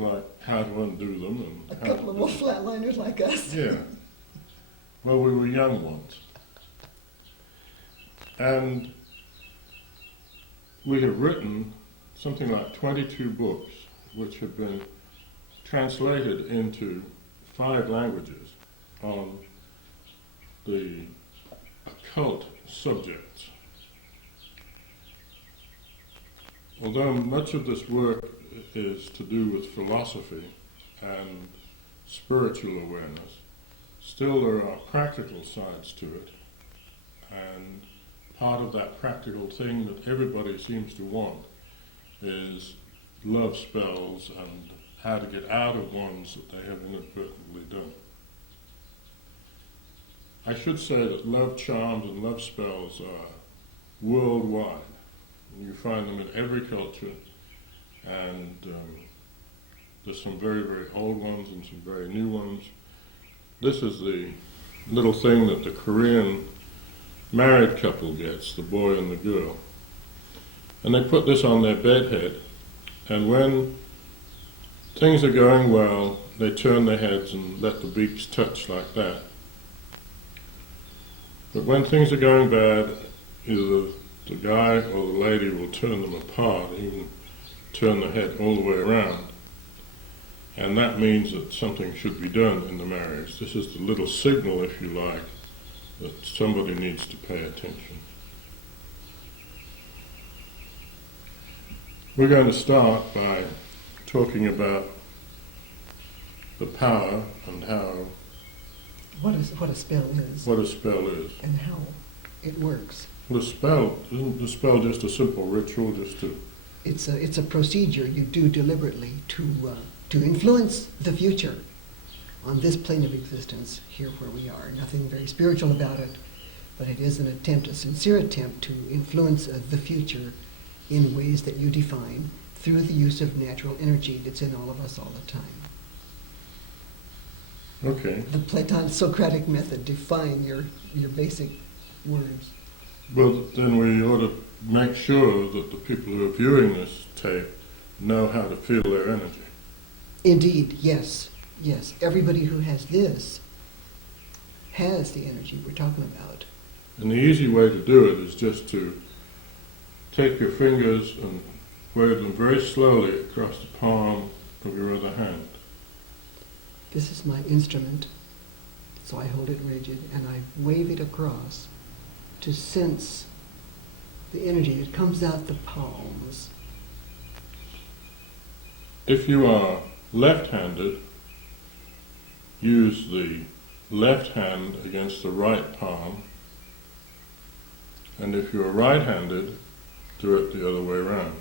like how to undo them and A couple of more flatliners like us. Yeah. Well, we were young ones. And we have written something like 22 books which have been translated into 5 languages on the occult subjects. Although much of this work is to do with philosophy and spiritual awareness, still there are practical sides to it, and part of that practical thing that everybody seems to want is love spells and how to get out of ones that they have inadvertently done. I should say that love charms and love spells are worldwide. You find them in every culture, and there's some very, very old ones and some very new ones. This is the little thing that the Korean married couple gets, the boy and the girl. And they put this on their bed head, and when things are going well, they turn their heads and let the beaks touch like that. But when things are going bad, either the guy or the lady will turn them apart, even turn the head all the way around. And that means that something should be done in the marriage. This is the little signal, if you like, that somebody needs to pay attention. We're going to start by talking about the power and how... What a spell is. What a spell is. And how it works. The spell, isn't the spell just a simple ritual, just to... It's a procedure you do deliberately to influence the future on this plane of existence, here where we are. Nothing very spiritual about it, but it is an attempt, a sincere attempt to influence the future in ways that you define through the use of natural energy that's in all of us all the time. Okay. The Platon-Socratic method, define your basic words. Well, then we ought to make sure that the people who are viewing this tape know how to feel their energy. Indeed, yes, yes. Everybody who has this has the energy we're talking about. And the easy way to do it is just to take your fingers and wave them very slowly across the palm of your other hand. This is my instrument, so I hold it rigid and I wave it across to sense the energy that comes out the palms. If you are left-handed, use the left hand against the right palm, and if you're right-handed, do it the other way around.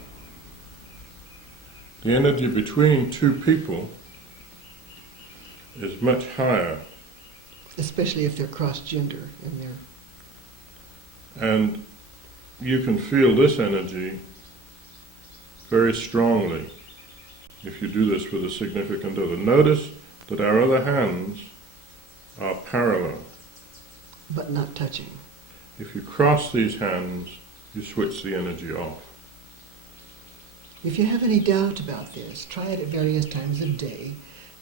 The energy between two people is much higher. Especially if they're cross-gender and they're... And you can feel this energy very strongly if you do this with a significant other. Notice that our other hands are parallel. But not touching. If you cross these hands, you switch the energy off. If you have any doubt about this, try it at various times of day,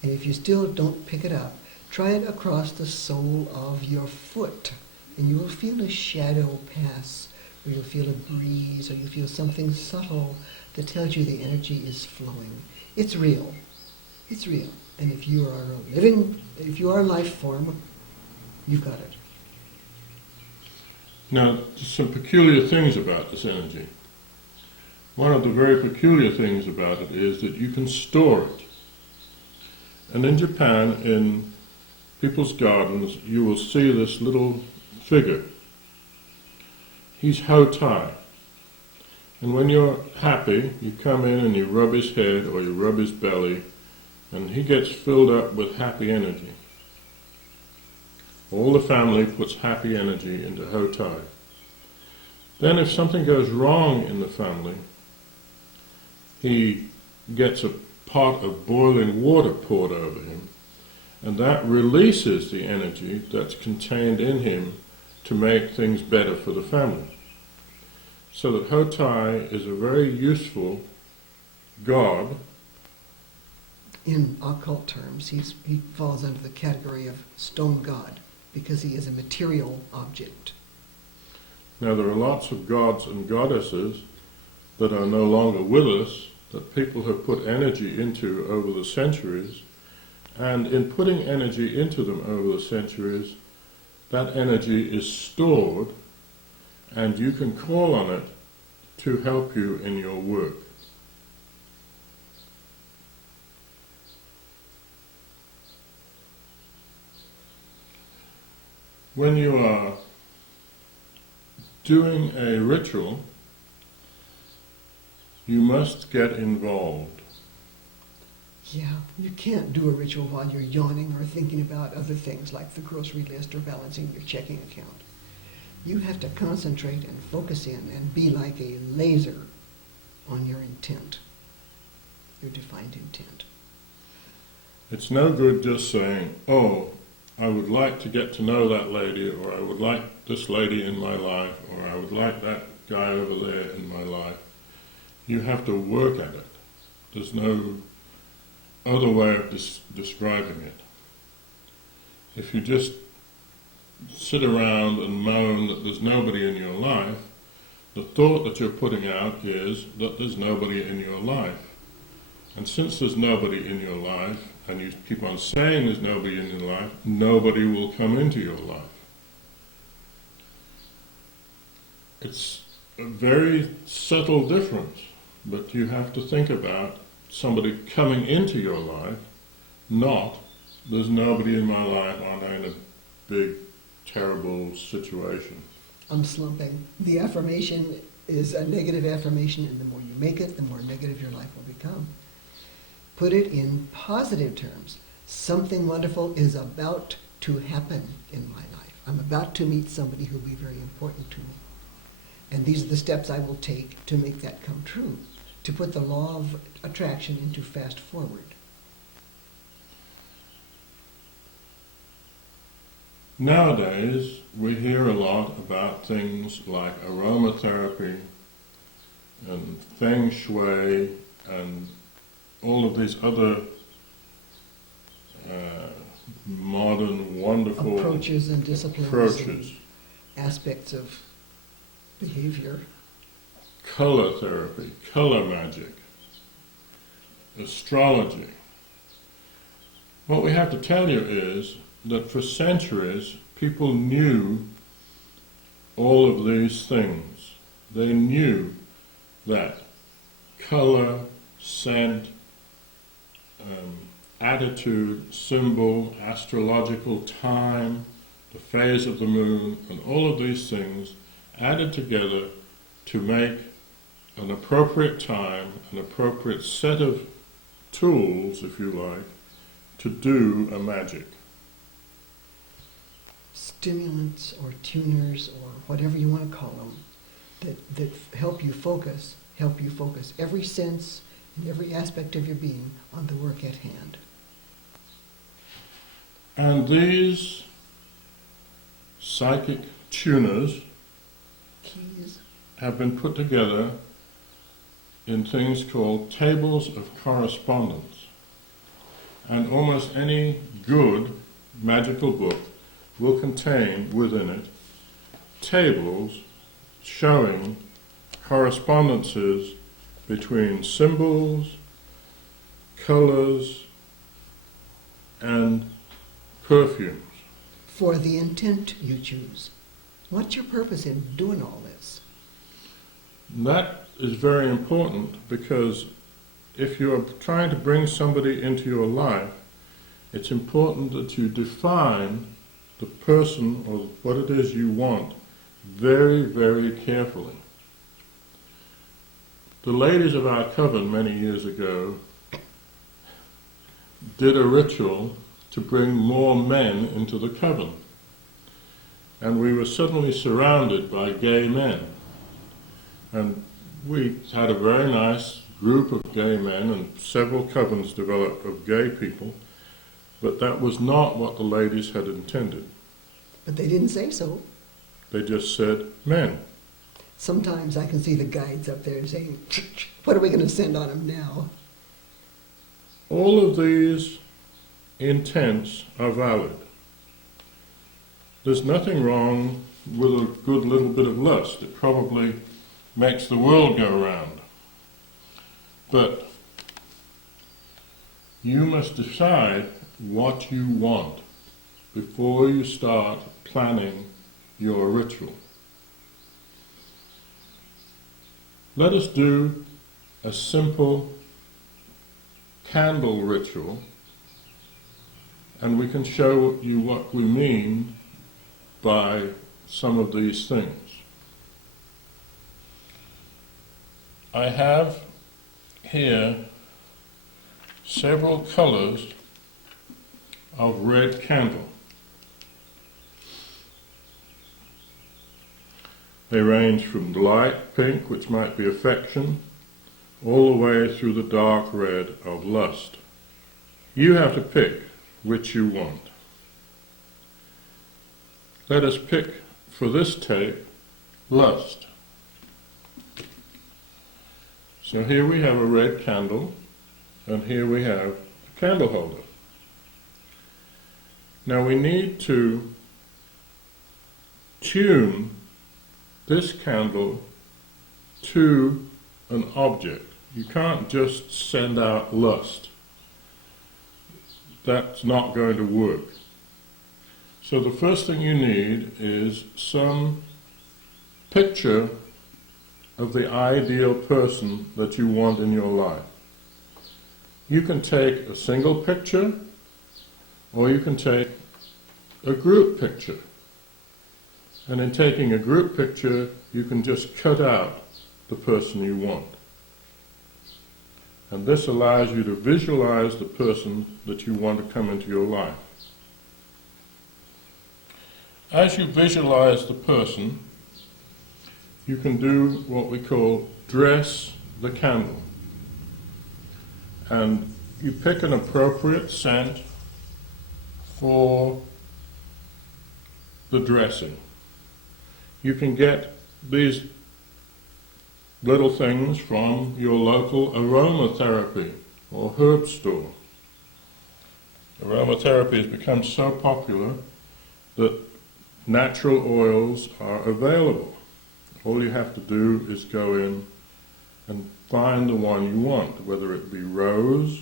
and if you still don't pick it up, try it across the sole of your foot, and you will feel a shadow pass, or you'll feel a breeze, or you feel something subtle that tells you the energy is flowing. It's real. It's real. And if you are a life form, you've got it. Now, there's some peculiar things about this energy. One of the very peculiar things about it is that you can store it. And in Japan, in people's gardens, you will see this little figure. He's Hotai. And when you're happy, you come in and you rub his head or you rub his belly, and he gets filled up with happy energy. All the family puts happy energy into Hotai. Then if something goes wrong in the family, he gets a pot of boiling water poured over him, and that releases the energy that's contained in him to make things better for the family. So that Hotai is a very useful god in occult terms, he falls under the category of stone god because he is a material object. Now there are lots of gods and goddesses that are no longer with us, that people have put energy into over the centuries, and in putting energy into them over the centuries, that energy is stored, and you can call on it to help you in your work. When you are doing a ritual, you must get involved. Yeah, you can't do a ritual while you're yawning or thinking about other things like the grocery list or balancing your checking account. You have to concentrate and focus in and be like a laser on your intent, your defined intent. It's no good just saying, oh, I would like to get to know that lady, or I would like this lady in my life, or I would like that guy over there in my life. You have to work at it. There's no other way of describing it. If you just sit around and moan that there's nobody in your life, the thought that you're putting out is that there's nobody in your life. And since there's nobody in your life, and you keep on saying there's nobody in your life, nobody will come into your life. It's a very subtle difference, but you have to think about somebody coming into your life, not there's nobody in my life, aren't I in a big, terrible situation. I'm slumping. The affirmation is a negative affirmation, and the more you make it, the more negative your life will become. Put it in positive terms. Something wonderful is about to happen in my life. I'm about to meet somebody who will be very important to me. And these are the steps I will take to make that come true, to put the law of attraction into fast forward. Nowadays, we hear a lot about things like aromatherapy and feng shui and all of these other modern, wonderful approaches and disciplines approaches. And aspects of behavior. Color therapy, color magic, astrology. What we have to tell you is that for centuries people knew all of these things. They knew that color, scent, attitude, symbol, astrological time, the phase of the moon, and all of these things added together to make an appropriate time, an appropriate set of tools, if you like, to do a magic. Stimulants or tuners or whatever you want to call them that help you focus every sense and every aspect of your being on the work at hand. And these psychic tuners Keys. have been put together in things called tables of correspondence. And almost any good magical book will contain within it tables showing correspondences between symbols, colors, and perfumes. For the intent you choose. What's your purpose in doing all this? That is very important because if you're trying to bring somebody into your life, it's important that you define the person or what it is you want very, very carefully. The ladies of our coven many years ago did a ritual to bring more men into the coven. And we were suddenly surrounded by gay men. And we had a very nice group of gay men, and several covens developed of gay people, but that was not what the ladies had intended. But they didn't say so. They just said men. Sometimes I can see the guides up there saying, what are we going to send on them now? All of these intents are valid. There's nothing wrong with a good little bit of lust. It probably makes the world go round. But you must decide what you want before you start planning your ritual. Let us do a simple candle ritual, and we can show you what we mean by some of these things. I have here several colors of red candle. They range from light pink, which might be affection, all the way through the dark red of lust. You have to pick which you want. Let us pick for this tape lust. So here we have a red candle, and here we have a candle holder. Now we need to tune this candle to an object. You can't just send out lust. That's not going to work. So the first thing you need is some picture of the ideal person that you want in your life. You can take a single picture, or you can take a group picture. And in taking a group picture, you can just cut out the person you want. And this allows you to visualize the person that you want to come into your life. As you visualize the person, you can do what we call dress the candle. And you pick an appropriate scent for the dressing. You can get these little things from your local aromatherapy or herb store. Aromatherapy has become so popular that natural oils are available. All you have to do is go in and find the one you want, whether it be rose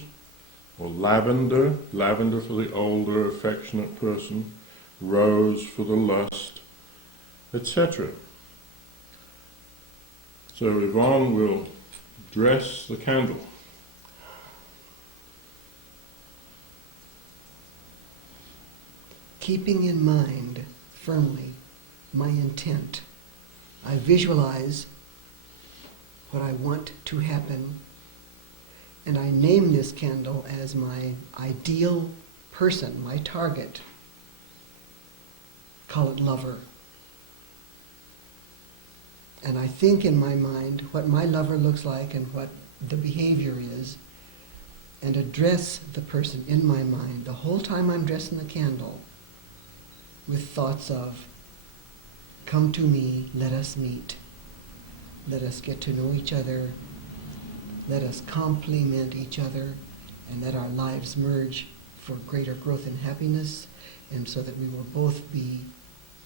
or lavender for the older, affectionate person, rose for the lust, etc. So Yvonne will dress the candle. Keeping in mind firmly my intent, I visualize what I want to happen, and I name this candle as my ideal person, my target. Call it lover. And I think in my mind what my lover looks like and what the behavior is, and address the person in my mind the whole time I'm dressing the candle with thoughts of, come to me, let us meet. Let us get to know each other. Let us complement each other, and let our lives merge for greater growth and happiness, and so that we will both be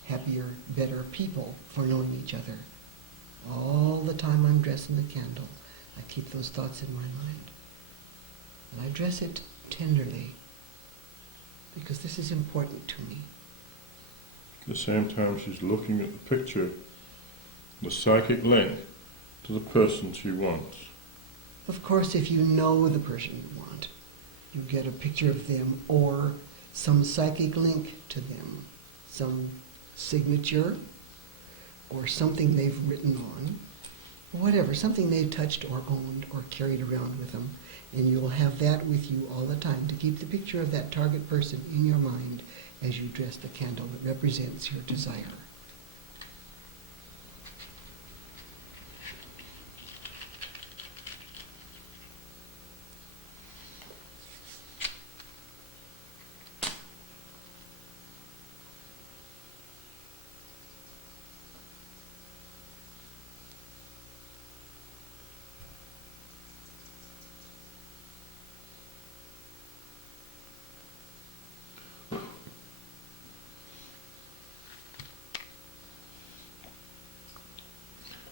happier, better people for knowing each other. All the time I'm dressing the candle, I keep those thoughts in my mind. And I dress it tenderly, because this is important to me. At the same time she's looking at the picture, the psychic link to the person she wants. Of course, if you know the person you want, you get a picture of them or some psychic link to them, some signature or something they've written on, whatever, something they've touched or owned or carried around with them, and you'll have that with you all the time to keep the picture of that target person in your mind as you dress the candle that represents your desire.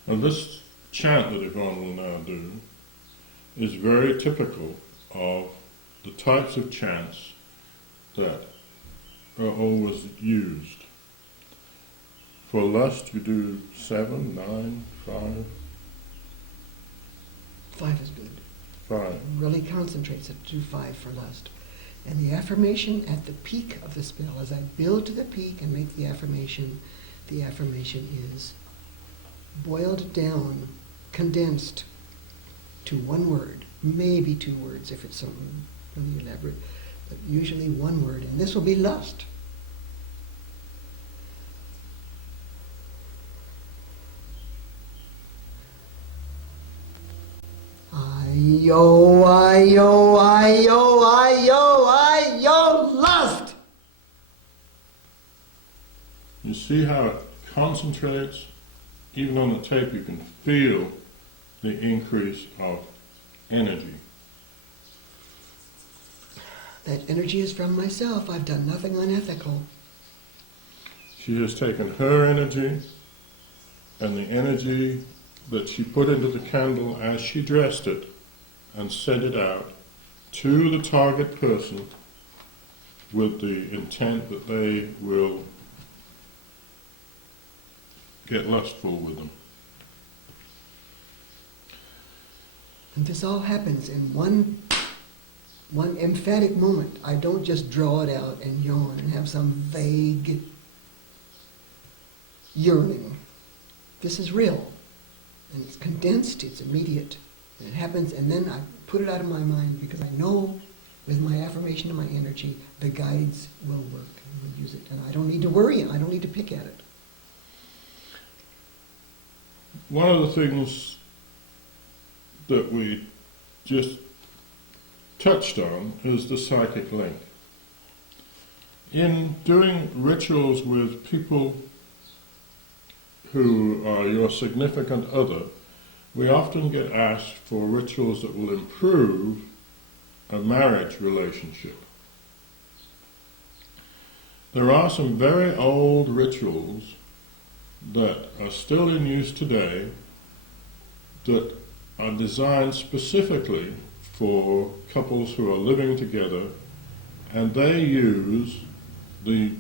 And this chant that Yvonne will now do is very typical of the types of chants that are always used. For lust, you do 7, 9, 5. 5 is good. 5. Really concentrates it. Do 5 for lust. And the affirmation at the peak of the spell, as I build to the peak and make the affirmation is boiled down, condensed to one word, maybe 2 words if it's something really elaborate, but usually one word, and this will be lust. Ayo, ayo, ayo, ayo, ayo, lust! You see how it concentrates? Even on the tape you can feel the increase of energy. That energy is from myself. I've done nothing unethical. She has taken her energy and the energy that she put into the candle as she dressed it and sent it out to the target person with the intent that they will get lustful with them. And this all happens in one emphatic moment. I don't just draw it out and yawn and have some vague yearning. This is real. And it's condensed, it's immediate. And it happens, and then I put it out of my mind because I know with my affirmation and my energy, the guides will work and will use it. And I don't need to worry, I don't need to pick at it. One of the things that we just touched on is the psychic link. In doing rituals with people who are your significant other, we often get asked for rituals that will improve a marriage relationship. There are some very old rituals that are still in use today that are designed specifically for couples who are living together, and they use the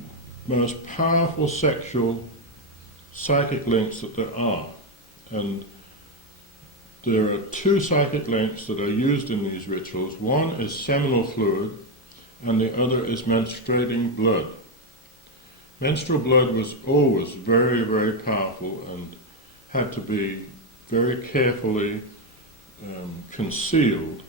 most powerful sexual psychic links that there are. And there are 2 psychic links that are used in these rituals. One is seminal fluid and the other is menstruating blood. Menstrual blood was always very, very powerful and had to be very carefully concealed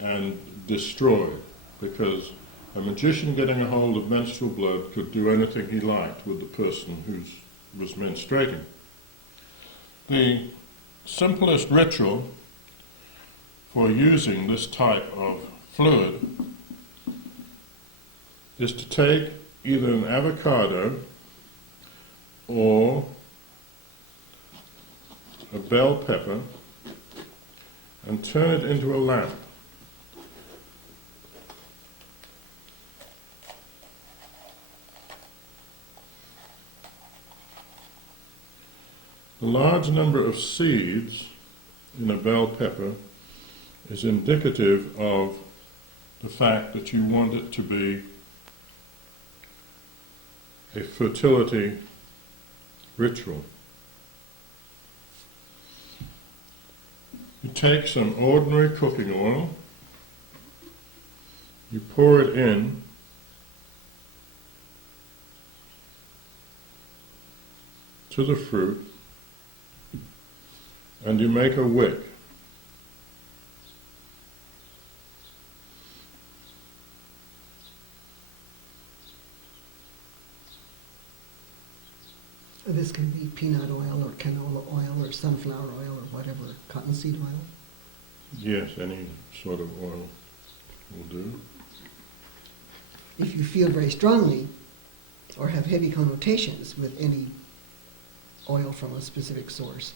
and destroyed, because a magician getting a hold of menstrual blood could do anything he liked with the person who was menstruating. The simplest ritual for using this type of fluid is to take either an avocado or a bell pepper and turn it into a lamp. The large number of seeds in a bell pepper is indicative of the fact that you want it to be a fertility ritual. You take some ordinary cooking oil, you pour it in to the fruit, and you make a wick. This can be peanut oil or canola oil or sunflower oil or whatever, cottonseed oil. Yes, any sort of oil will do. If you feel very strongly or have heavy connotations with any oil from a specific source,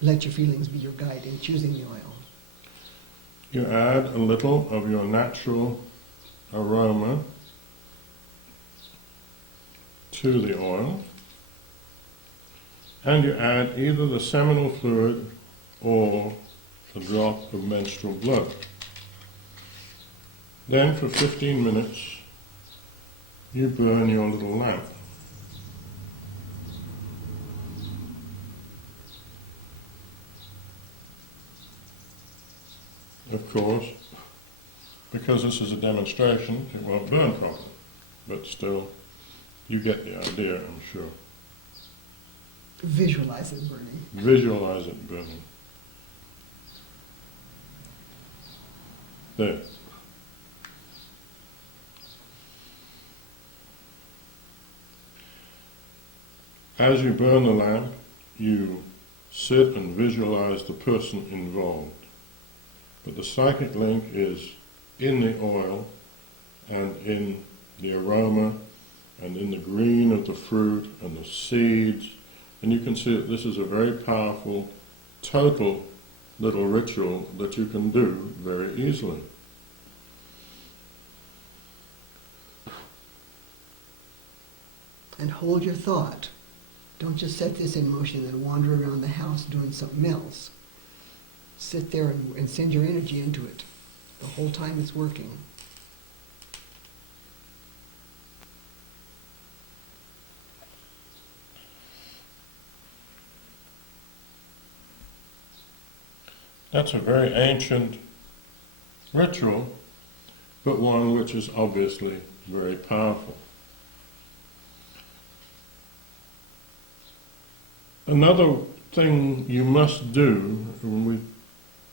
let your feelings be your guide in choosing the oil. You add a little of your natural aroma to the oil, and you add either the seminal fluid or a drop of menstrual blood. Then for 15 minutes you burn your little lamp. Of course, because this is a demonstration, it won't burn properly, but still, you get the idea, I'm sure. Visualize it burning. Visualize it burning. There. As you burn the lamp, you sit and visualize the person involved. But the psychic link is in the oil and in the aroma and in the green of the fruit and the seeds. And you can see that this is a very powerful, total little ritual that you can do very easily. And hold your thought. Don't just set this in motion and wander around the house doing something else. Sit there and send your energy into it the whole time it's working. That's a very ancient ritual, but one which is obviously very powerful. Another thing you must do, and we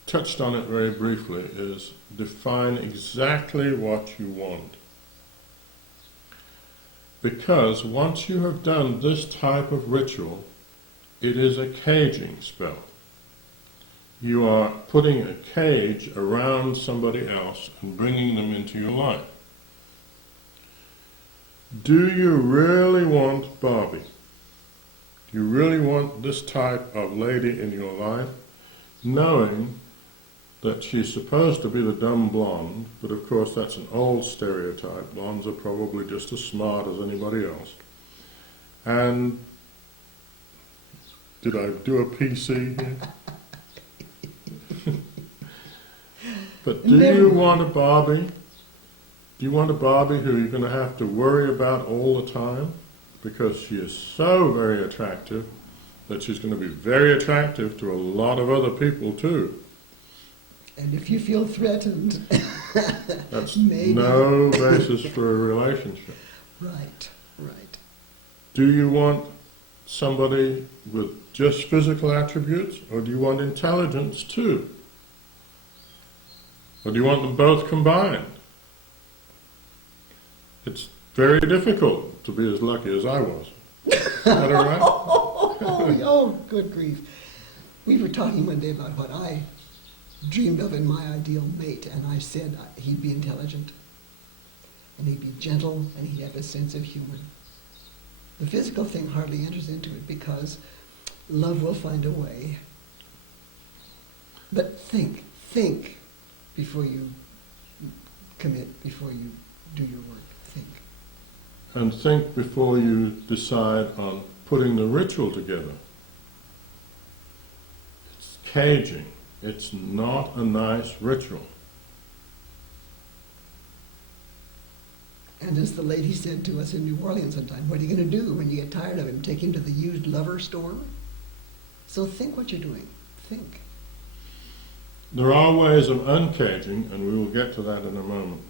touched on it very briefly, is define exactly what you want. Because once you have done this type of ritual, it is a caging spell. You are putting a cage around somebody else and bringing them into your life. Do you really want Barbie? Do you really want this type of lady in your life, knowing that she's supposed to be the dumb blonde, but of course that's an old stereotype. Blondes are probably just as smart as anybody else. And did I do a PC here? But do you want a Barbie? Do you want a Barbie who you're going to have to worry about all the time? Because she is so very attractive that she's going to be very attractive to a lot of other people too. And if you feel threatened, That's maybe. no basis for a relationship. Right, right. Do you want somebody with just physical attributes, or do you want intelligence too? Or do you want them both combined? It's very difficult to be as lucky as I was. Is that all right? Oh, good grief. We were talking one day about what I dreamed of in my ideal mate, and I said he'd be intelligent, and he'd be gentle, and he'd have a sense of humor. The physical thing hardly enters into it because love will find a way. But think before you commit, before you do your work. Think. And think before you decide on putting the ritual together. It's caging. It's not a nice ritual. And as the lady said to us in New Orleans one time, what are you going to do when you get tired of him? Take him to the used lover store? So think what you're doing. Think. There are ways of uncaging, and we will get to that in a moment.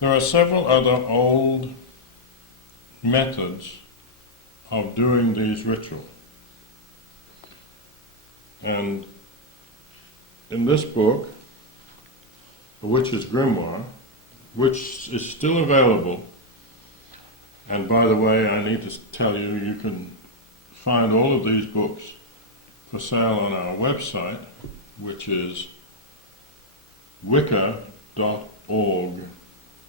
There are several other old methods of doing these rituals. And in this book, A Witch's Grimoire, which is still available, and by the way, I need to tell you, you can find all of these books for sale on our website, which is wicca.org,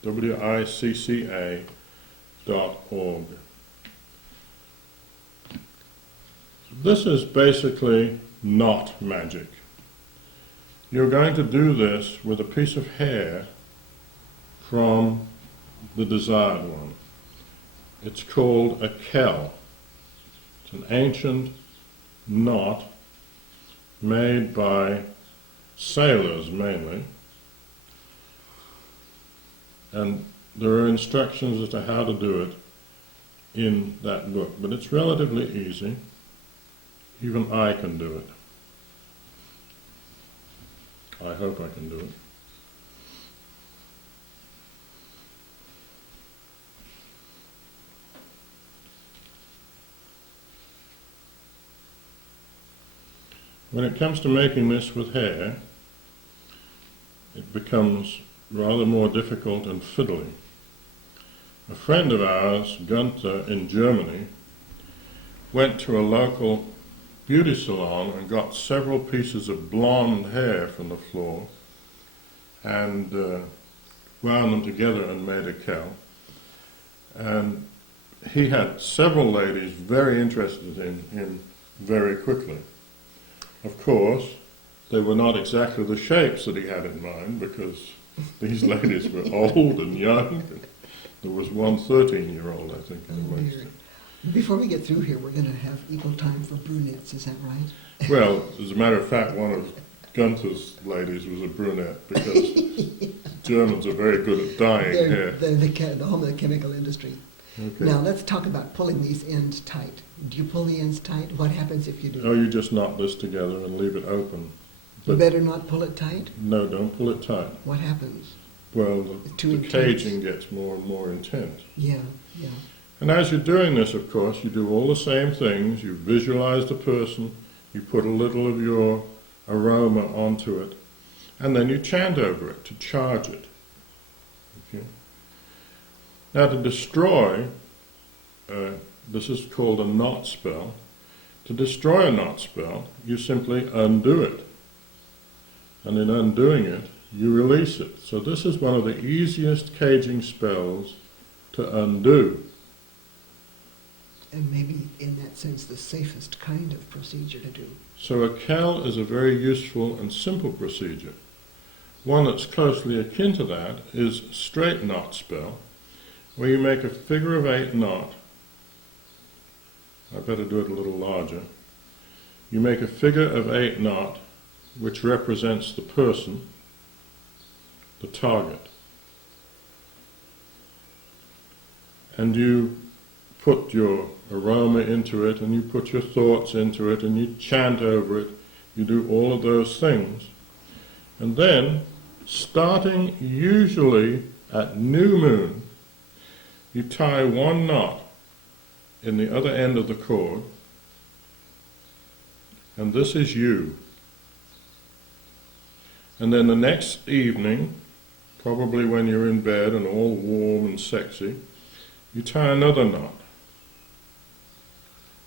WICCA.org. This is basically not magic. You're going to do this with a piece of hair from the desired one. It's called a kell, It's an ancient knot made by sailors mainly, and there are instructions as to how to do it in that book, but it's relatively easy. Even I can do it. I hope I can do it. When it comes to making this with hair, it becomes rather more difficult and fiddly. A friend of ours, Gunther, in Germany, went to a local beauty salon and got several pieces of blonde hair from the floor and wound them together and made a cowl. And he had several ladies very interested in him very quickly. Of course, they were not exactly the shapes that he had in mind, because these ladies were old and young. There was one 13-year-old, I think, in the Before we get through here, we're going to have equal time for brunettes, is that right? Well, as a matter of fact, one of Gunther's ladies was a brunette, because Germans are very good at dyeing hair. They're the home of the chemical industry. Okay. Now, let's talk about pulling these ends tight. Do you pull the ends tight? What happens if you do? Oh, you just knot this together and leave it open. You better not pull it tight? No, don't pull it tight. What happens? Well, the intense. caging gets more and more intense. Yeah, yeah. And as you're doing this, of course, you do all the same things. You visualize the person, you put a little of your aroma onto it, and then you chant over it to charge it. Okay? Now, to destroy, this is called a knot spell. To destroy a knot spell, you simply undo it. And in undoing it, you release it. So this is one of the easiest caging spells to undo. And maybe, in that sense, the safest kind of procedure to do. So a cowl is a very useful and simple procedure. One that's closely akin to that is straight knot spell, where you make a figure of 8 knot. I better do it a little larger. You make a figure of 8 knot, which represents the person, the target. And you put your aroma into it, and you put your thoughts into it, and you chant over it. You do all of those things. And then, starting usually at new moon, you tie one knot in the other end of the cord, and this is you. And then the next evening, probably when you're in bed and all warm and sexy, you tie another knot.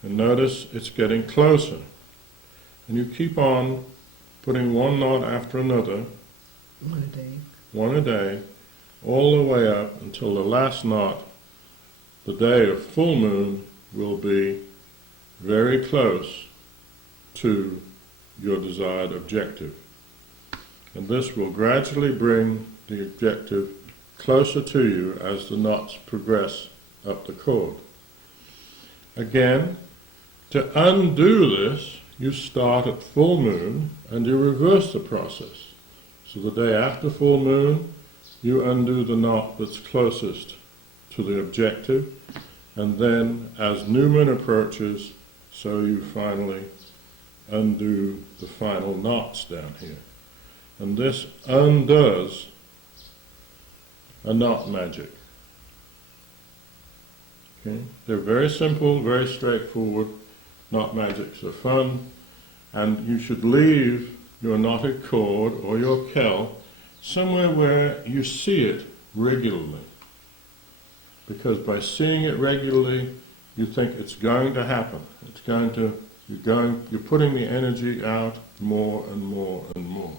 And notice it's getting closer. And you keep on putting one knot after another, one a day, all the way up until the last knot, the day of full moon, will be very close to your desired objective. And this will gradually bring the objective closer to you as the knots progress up the cord. Again, to undo this, you start at full moon and you reverse the process. So the day after full moon, you undo the knot that's closest to the objective, and then as new moon approaches, so you finally undo the final knots down here. And this undoes a knot magic. Okay? They're very simple, very straightforward. Knot magics are fun, and you should leave your knotted cord or your cowl somewhere where you see it regularly. Because by seeing it regularly, you think it's going to happen. It's going to, you're putting the energy out more and more and more.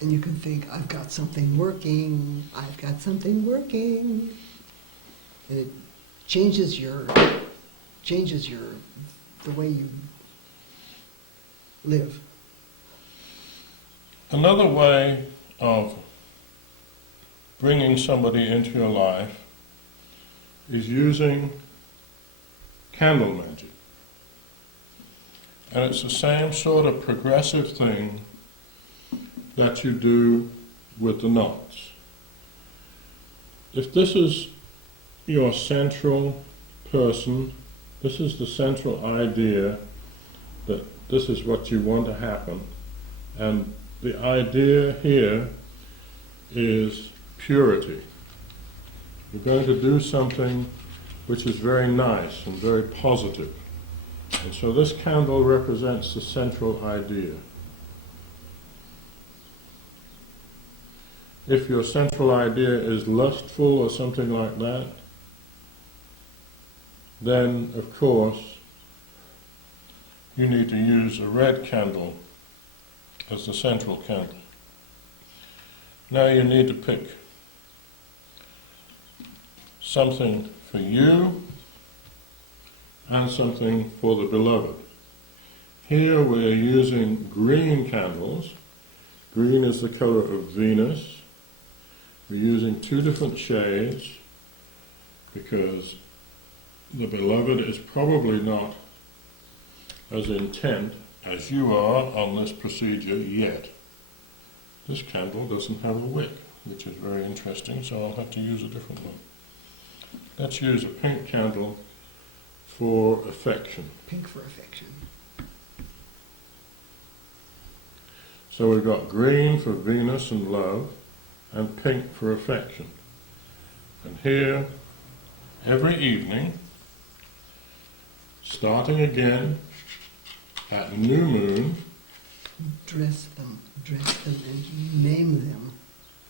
And you can think, I've got something working, I've got something working. And it changes the way you live. Another way of bringing somebody into your life is using candle magic. And it's the same sort of progressive thing that you do with the knots. If this is your central person, this is the central idea that this is what you want to happen, and the idea here is purity. You're going to do something which is very nice and very positive. And so this candle represents the central idea. If your central idea is lustful or something like that, then of course you need to use a red candle as the central candle. Now you need to pick something for you and something for the beloved. Here we are using green candles. Green is the color of Venus. We're using 2 different shades because the beloved is probably not as intent as you are on this procedure yet. This candle doesn't have a wick, which is very interesting, so I'll have to use a different one. Let's use a pink candle for affection. Pink for affection. So we've got green for Venus and love, and pink for affection. And here, every evening, starting again at new moon. Dress them and name them.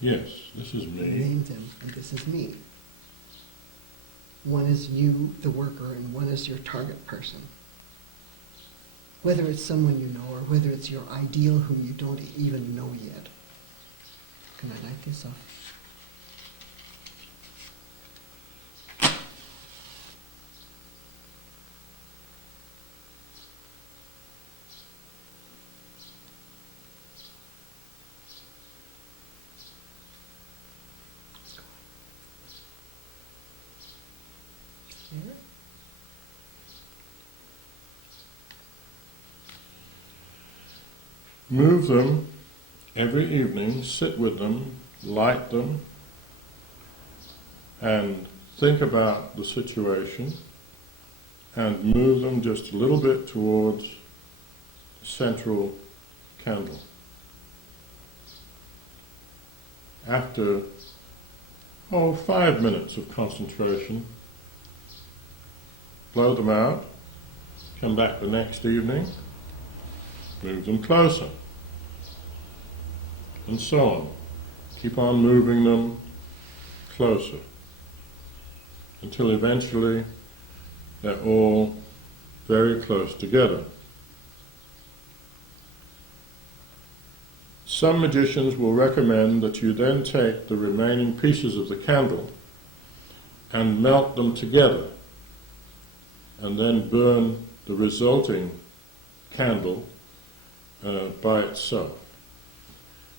Yes, this is me. Name them, and this is me. One is you, the worker, and one is your target person. Whether it's someone you know or whether it's your ideal whom you don't even know yet. Can I light this off? Here. Move them every evening, sit with them, light them, and think about the situation, and move them just a little bit towards the central candle. After 5 minutes of concentration, blow them out, come back the next evening, move them closer, and so on. Keep on moving them closer until eventually they're all very close together. Some magicians will recommend that you then take the remaining pieces of the candle and melt them together and then burn the resulting candle by itself.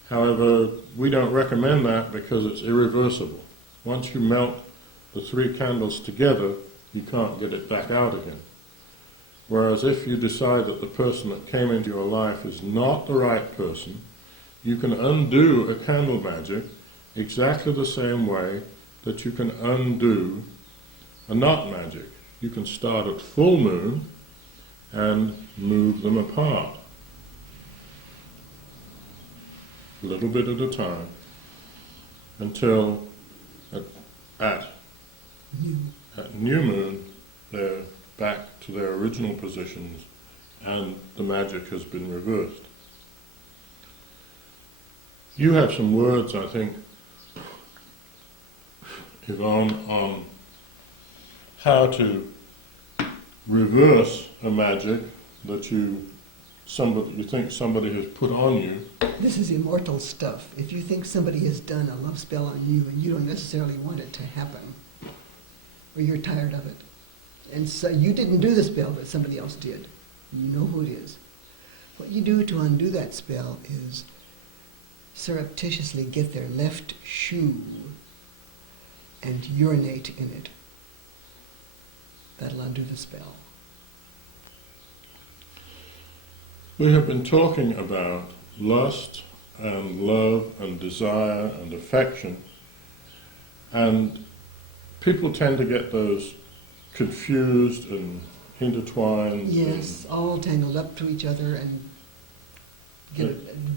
However, we don't recommend that because it's irreversible. Once you melt the 3 candles together, you can't get it back out again. Whereas if you decide that the person that came into your life is not the right person, you can undo a candle magic exactly the same way that you can undo a knot magic. You can start at full moon and move them apart, a little bit at a time, until at new moon they're back to their original positions and the magic has been reversed. You have some words, I think, Yvonne, on how to reverse a magic that you think somebody has put on you. This is immortal stuff. If you think somebody has done a love spell on you and you don't necessarily want it to happen, or you're tired of it, and so you didn't do the spell, but somebody else did, you know who it is. What you do to undo that spell is surreptitiously get their left shoe and urinate in it. That'll undo the spell. We have been talking about lust and love and desire and affection, and people tend to get those confused and intertwined. Yes, all tangled up to each other and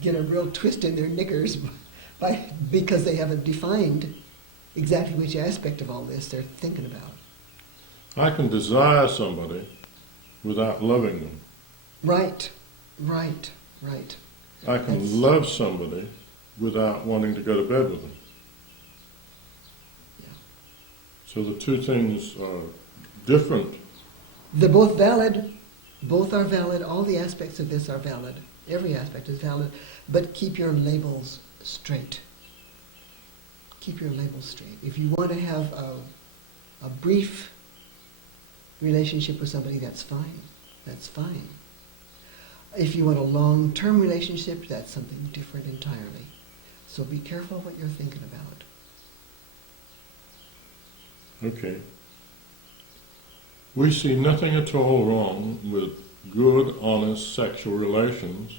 get a real twist in their knickers because they haven't defined exactly which aspect of all this they're thinking about. I can desire somebody without loving them. Right. I can love somebody without wanting to go to bed with them. Yeah. So the two things are different. They're both valid. Both are valid. All the aspects of this are valid. Every aspect is valid. But keep your labels straight. Keep your labels straight. If you want to have a brief relationship with somebody, that's fine. That's fine. If you want a long-term relationship, that's something different entirely. So be careful what you're thinking about. Okay. We see nothing at all wrong with good, honest sexual relations,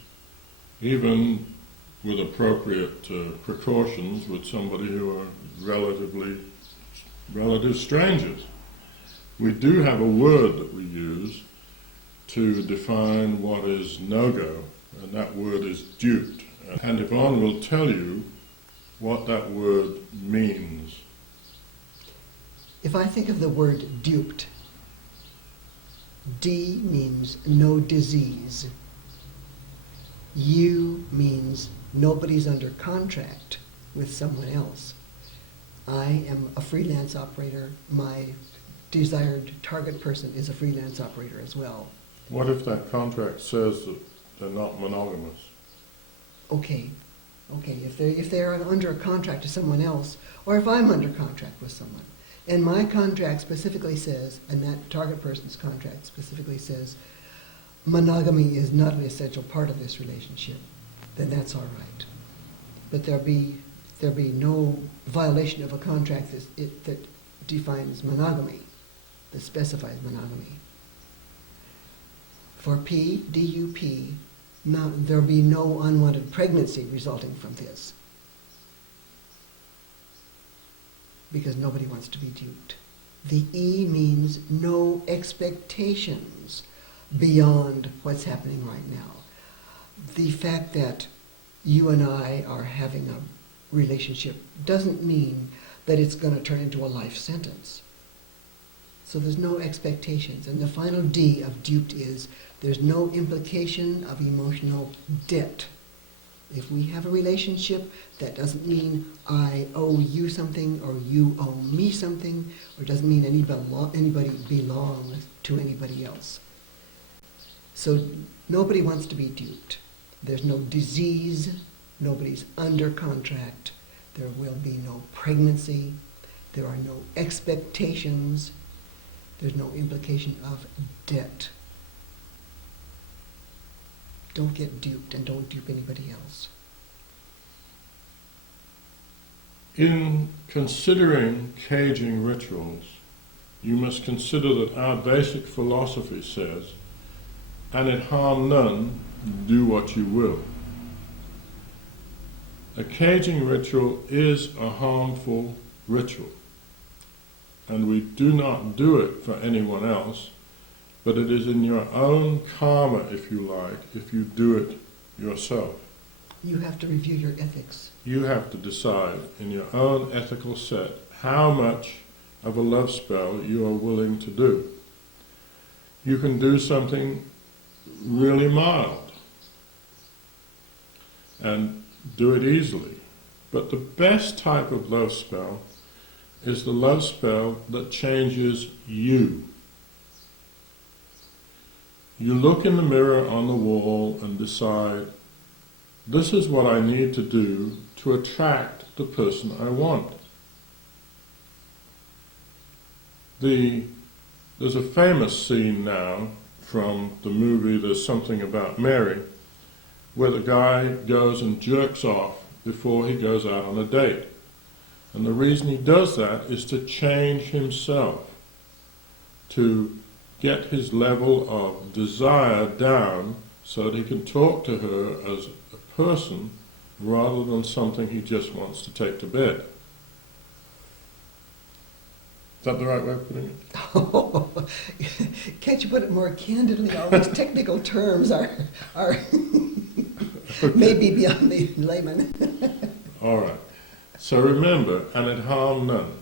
even with appropriate precautions with somebody who are relative strangers. We do have a word that we use to define what is no-go, and that word is duped. And Yvonne will tell you what that word means. If I think of the word duped, D means no disease. U means nobody's under contract with someone else. I am a freelance operator. My desired target person is a freelance operator as well. What if that contract says that they're not monogamous? Okay, if they're under a contract to someone else, or if I'm under contract with someone, and my contract specifically says, and that target person's contract specifically says, monogamy is not an essential part of this relationship, then that's all right. But there'll be no violation of a contract that defines monogamy, that specifies monogamy. For P, DUP, there'll be no unwanted pregnancy resulting from this, because nobody wants to be duped. The E means no expectations beyond what's happening right now. The fact that you and I are having a relationship doesn't mean that it's going to turn into a life sentence. So there's no expectations. And the final D of duped is there's no implication of emotional debt. If we have a relationship, that doesn't mean I owe you something or you owe me something, or doesn't mean anybody belongs to anybody else. So nobody wants to be duped. There's no disease, nobody's under contract, there will be no pregnancy, there are no expectations, there's no implication of debt. Don't get duped and don't dupe anybody else. In considering caging rituals, you must consider that our basic philosophy says, "And it harm none, do what you will." A caging ritual is a harmful ritual, and we do not do it for anyone else, but it is in your own karma, if you like, if you do it yourself. You have to review your ethics. You have to decide in your own ethical set how much of a love spell you are willing to do. You can do something really mild and do it easily. But the best type of love spell is the love spell that changes you. You look in the mirror on the wall and decide, this is what I need to do to attract the person I want. There's a famous scene now from the movie There's Something About Mary, where the guy goes and jerks off before he goes out on a date. And the reason he does that is to change himself, to get his level of desire down so that he can talk to her as a person rather than something he just wants to take to bed. Is that the right way of putting it? Oh, can't you put it more candidly? All these technical terms are maybe beyond the layman. All right. So remember, and it harm none,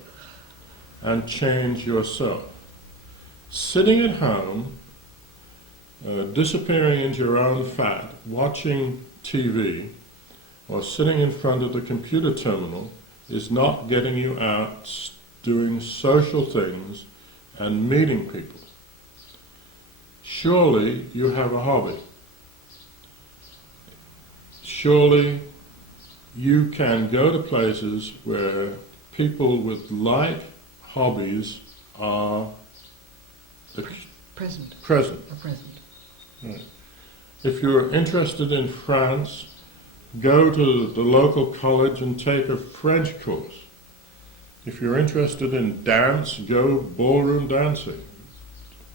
and change yourself. Sitting at home, disappearing into your own fat, watching TV, or sitting in front of the computer terminal is not getting you out doing social things and meeting people. Surely you have a hobby. Surely you can go to places where people with like hobbies are Present. present. A present. Right. If you're interested in France, go to the local college and take a French course. If you're interested in dance, go ballroom dancing.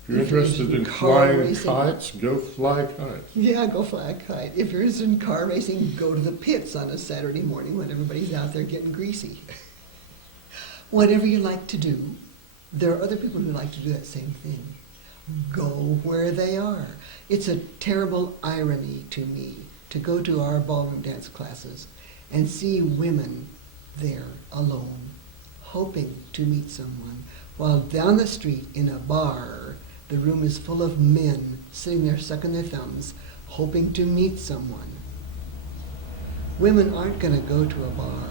If you're interested in flying kites, go fly kites. Yeah, go fly a kite. If you're interested in car racing, go to the pits on a Saturday morning when everybody's out there getting greasy. Whatever you like to do, there are other people who like to do that same thing. Go where they are. It's a terrible irony to me to go to our ballroom dance classes and see women there alone, hoping to meet someone, while down the street in a bar, the room is full of men sitting there sucking their thumbs, hoping to meet someone. Women aren't going to go to a bar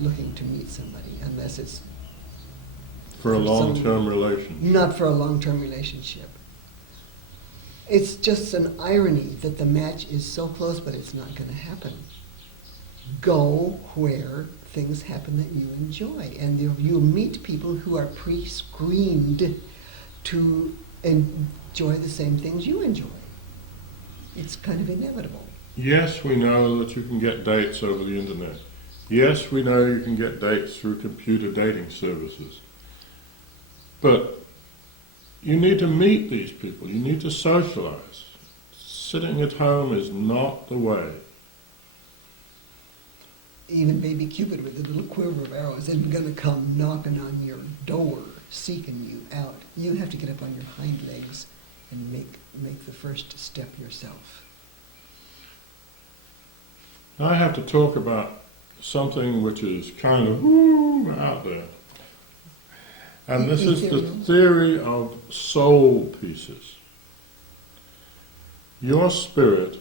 looking to meet somebody unless it's For a long-term relationship. not for a long-term relationship. It's just an irony that the match is so close, but it's not going to happen. Go where things happen that you enjoy, and you'll meet people who are pre-screened to enjoy the same things you enjoy. It's kind of inevitable. Yes, we know that you can get dates over the internet. Yes, we know you can get dates through computer dating services. But you need to meet these people. You need to socialize. Sitting at home is not the way. Even baby Cupid with a little quiver of arrows isn't going to come knocking on your door, seeking you out. You have to get up on your hind legs and make the first step yourself. I have to talk about something which is kind of out there. And this is the theory of soul pieces. Your spirit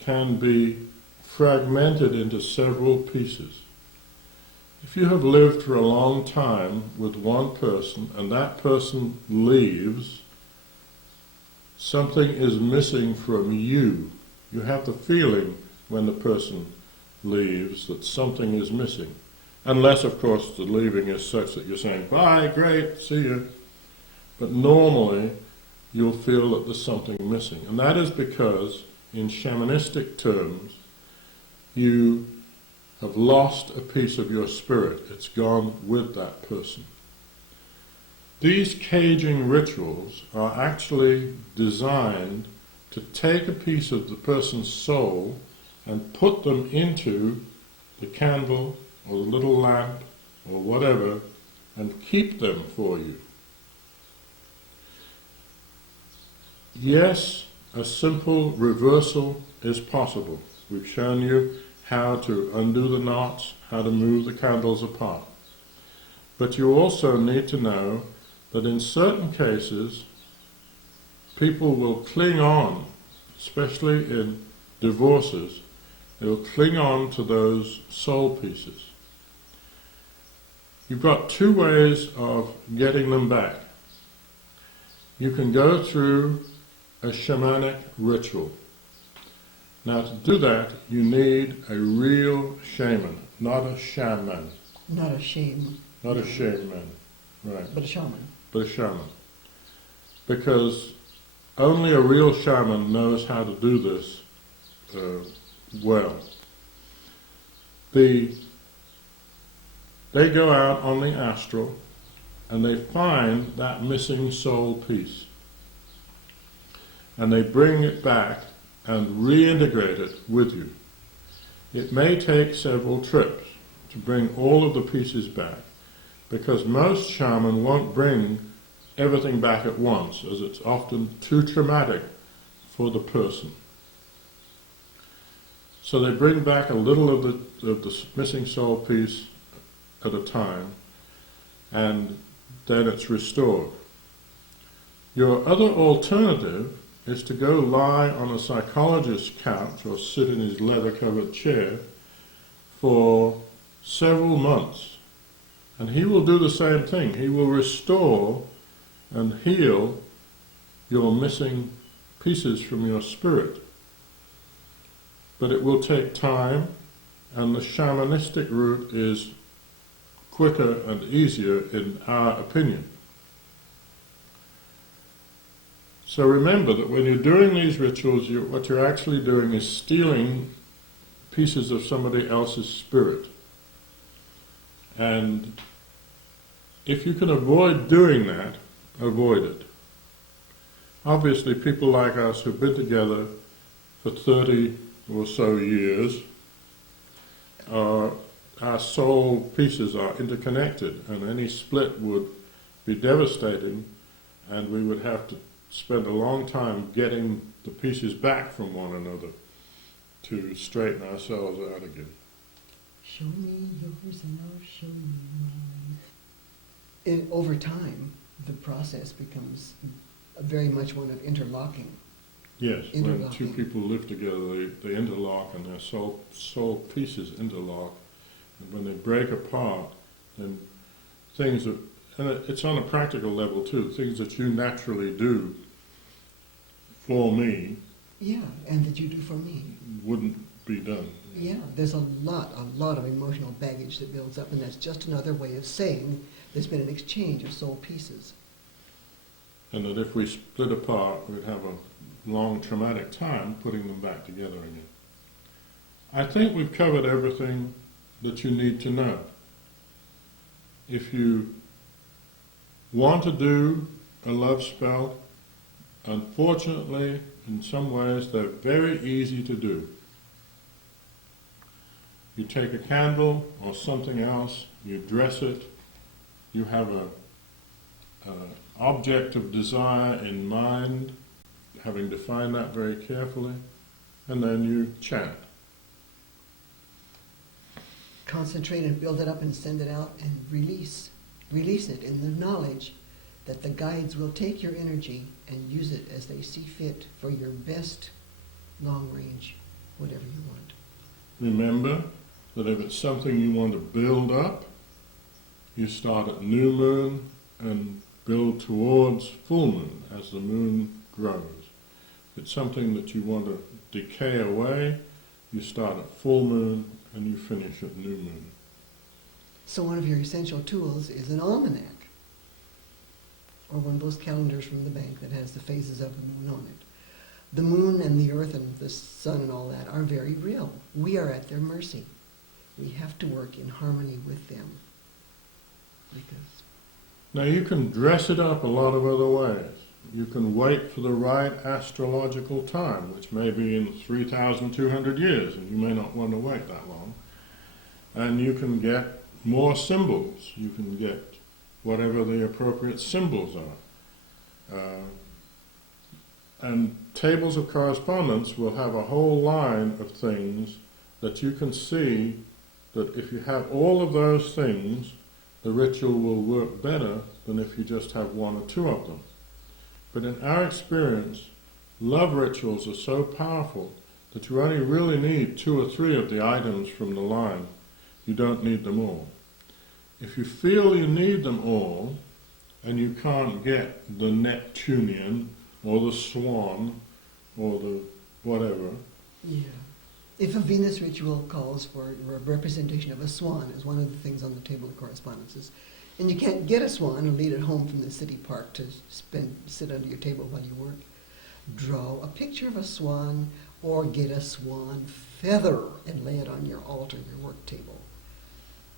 can be fragmented into several pieces. If you have lived for a long time with one person and that person leaves, something is missing from you. You have the feeling when the person leaves that something is missing. Unless, of course, the leaving is such that you're saying, bye, great, see you. But normally, you'll feel that there's something missing. And that is because, in shamanistic terms, you have lost a piece of your spirit. It's gone with that person. These caging rituals are actually designed to take a piece of the person's soul and put them into the candle or the little lamp or whatever and keep them for you. Yes, a simple reversal is possible. We've shown you how to undo the knots, how to move the candles apart. But you also need to know that in certain cases, people will cling on, especially in divorces, they'll cling on to those soul pieces. You've got two ways of getting them back. You can go through a shamanic ritual. Now to do that, you need a real shaman, not a shaman. Not a shame. Not a shaman, right. But a shaman. But a shaman. Because only a real shaman knows how to do this well. They go out on the astral and they find that missing soul piece. And they bring it back and reintegrate it with you. It may take several trips to bring all of the pieces back, because most shamans won't bring everything back at once, as it's often too traumatic for the person. So they bring back a little of the missing soul piece at a time, and then it's restored. Your other alternative is to go lie on a psychologist's couch or sit in his leather-covered chair for several months, and he will do the same thing. He will restore and heal your missing pieces from your spirit. But it will take time, and the shamanistic route is quicker and easier in our opinion. So remember that when you're doing these rituals, what you're actually doing is stealing pieces of somebody else's spirit. And if you can avoid doing that, avoid it. Obviously, people like us who've been together for 30 or so years, our soul pieces are interconnected, and any split would be devastating, and we would have to spend a long time getting the pieces back from one another to straighten ourselves out again. Show me yours and I'll show you mine. Over time, the process becomes very much one of interlocking. Yes, when two people live together, they interlock, and their soul pieces interlock. And when they break apart, then things that, and it's on a practical level too, things that you naturally do for me, yeah, and that you do for me, wouldn't be done. Yeah, there's a lot of emotional baggage that builds up, and that's just another way of saying there's been an exchange of soul pieces. And that if we split apart, we'd have a long traumatic time putting them back together again. I think we've covered everything that you need to know. If you want to do a love spell, unfortunately, in some ways, they're very easy to do. You take a candle or something else, you dress it, you have an object of desire in mind, having defined that very carefully, and then you chant. Concentrate and build it up and send it out and release it in the knowledge that the guides will take your energy and use it as they see fit for your best long range, whatever you want. Remember that if it's something you want to build up, you start at new moon and build towards full moon as the moon grows. If it's something that you want to decay away, you start at full moon and you finish at new moon. So one of your essential tools is an almanac, or one of those calendars from the bank that has the phases of the moon on it. The moon and the earth and the sun and all that are very real. We are at their mercy. We have to work in harmony with them. Now you can dress it up a lot of other ways. You can wait for the right astrological time, which may be in 3,200 years, and you may not want to wait that long. And you can get more symbols. You can get whatever the appropriate symbols are. And tables of correspondence will have a whole line of things that you can see that if you have all of those things, the ritual will work better than if you just have one or two of them. But in our experience, love rituals are so powerful that you only really need 2 or 3 of the items from the line. You don't need them all. If you feel you need them all, and you can't get the Neptunian, or the swan, or the whatever. Yeah. If a Venus ritual calls for a representation of a swan as one of the things on the table of correspondences, and you can't get a swan and lead it home from the city park to sit under your table while you work, draw a picture of a swan or get a swan feather and lay it on your altar, your work table.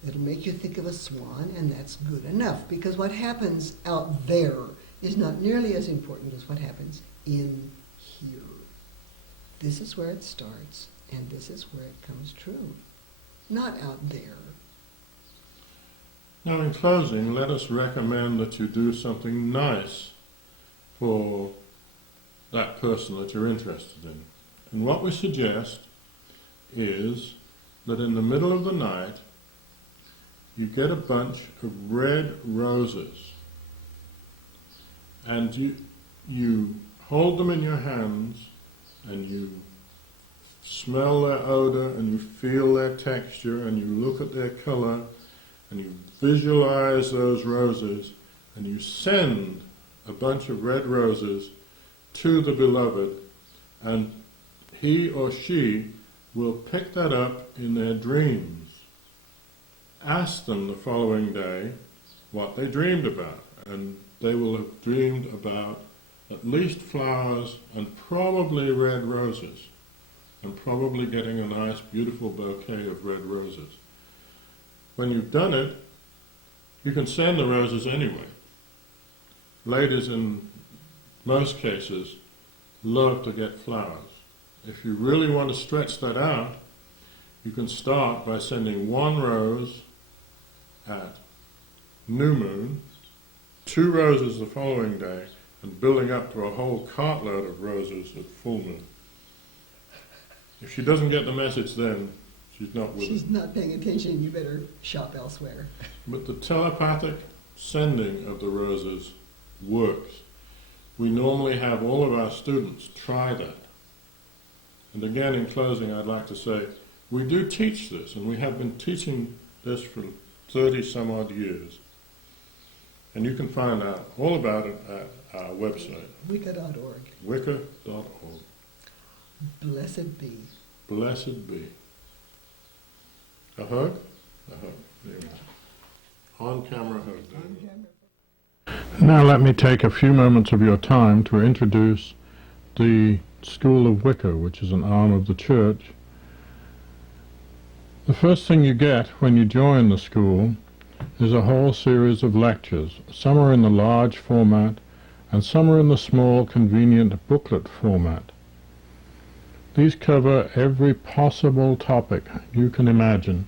It'll make you think of a swan, and that's good enough, because what happens out there is not nearly as important as what happens in here. This is where it starts, and this is where it comes true. Not out there. Now, in closing, let us recommend that you do something nice for that person that you're interested in. And what we suggest is that in the middle of the night, you get a bunch of red roses, and you hold them in your hands, and you smell their odor, and you feel their texture, and you look at their color, and you visualize those roses, and you send a bunch of red roses to the beloved, and he or she will pick that up in their dreams. Ask them the following day what they dreamed about, and they will have dreamed about at least flowers and probably red roses, and probably getting a nice beautiful bouquet of red roses. When you've done it, you can send the roses anyway. Ladies, in most cases, love to get flowers. If you really want to stretch that out, you can start by sending one rose at new moon, 2 roses the following day, and building up to a whole cartload of roses at full moon. If she doesn't get the message then, she's not with She's it. not paying attention, you better shop elsewhere. But the telepathic sending of the roses works. We normally have all of our students try that. And again, in closing, I'd like to say, we do teach this, and we have been teaching this for 30 some odd years. And you can find out all about it at our website, Wicca.org. Wicca.org. Blessed be. Blessed be. A hug? A hug. There it is. On-camera hug. Now let me take a few moments of your time to introduce the School of Wicca, which is an arm of the Church. The first thing you get when you join the school is a whole series of lectures. Some are in the large format, and some are in the small, convenient booklet format. These cover every possible topic you can imagine.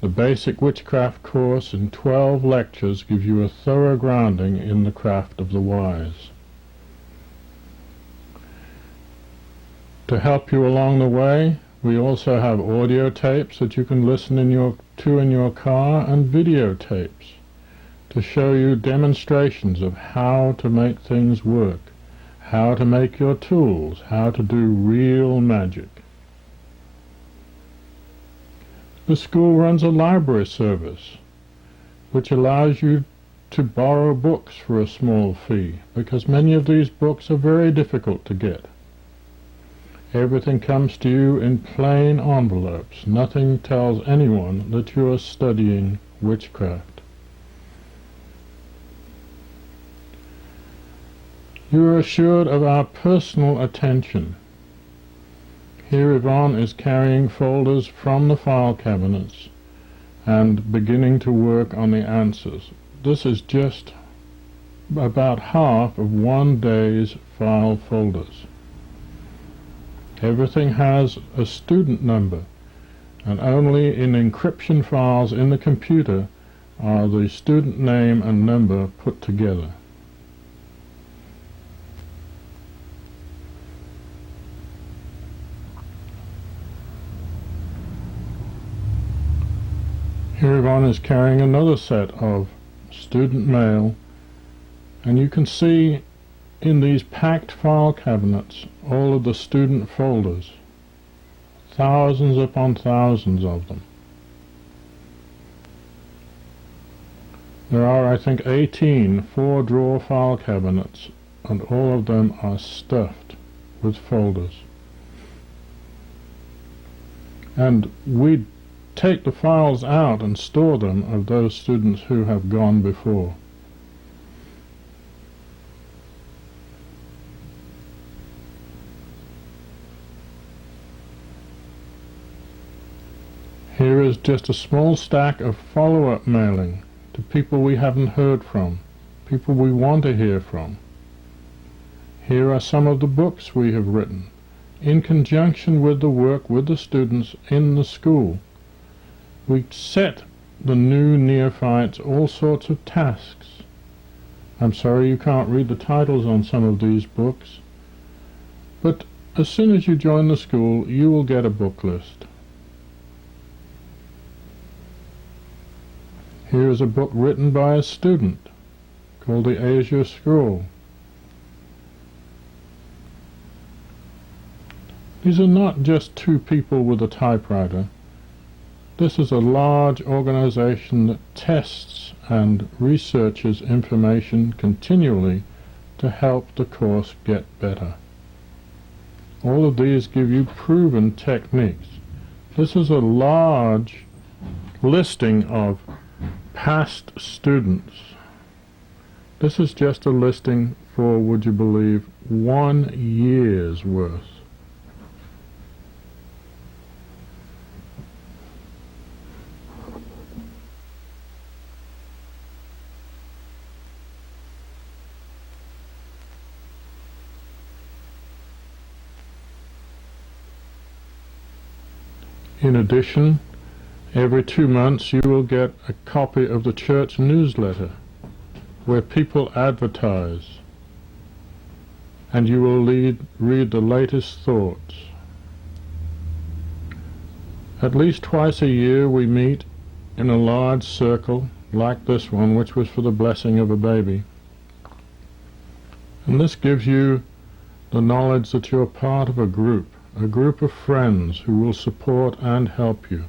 The basic witchcraft course in 12 lectures gives you a thorough grounding in the craft of the wise. To help you along the way, we also have audio tapes that you can listen in your car, and videotapes to show you demonstrations of how to make things work, how to make your tools, how to do real magic. The school runs a library service which allows you to borrow books for a small fee, because many of these books are very difficult to get. Everything comes to you in plain envelopes. Nothing tells anyone that you are studying witchcraft. You are assured of our personal attention. Here Yvonne is carrying folders from the file cabinets and beginning to work on the answers. This is just about half of one day's file folders. Everything has a student number, and only in encryption files in the computer are the student name and number put together. Here Yvonne is carrying another set of student mail, and you can see in these packed file cabinets all of the student folders, thousands upon thousands of them. There are, I think, 18 4-drawer file cabinets, and all of them are stuffed with folders. And we take the files out and store them of those students who have gone before. Here is just a small stack of follow-up mailing to people we haven't heard from, people we want to hear from. Here are some of the books we have written, in conjunction with the work with the students in the school, we set the new neophytes all sorts of tasks. I'm sorry you can't read the titles on some of these books, but as soon as you join the school, you will get a book list. Here is a book written by a student called the Azure Scroll. These are not just two people with a typewriter. This is a large organization that tests and researches information continually to help the course get better. All of these give you proven techniques. This is a large listing of past students. This is just a listing for, would you believe, 1 year's worth. In addition, every 2 months you will get a copy of the church newsletter where people advertise, and you will read the latest thoughts. At least twice a year we meet in a large circle like this one, which was for the blessing of a baby. And this gives you the knowledge that you're part of a group of friends who will support and help you.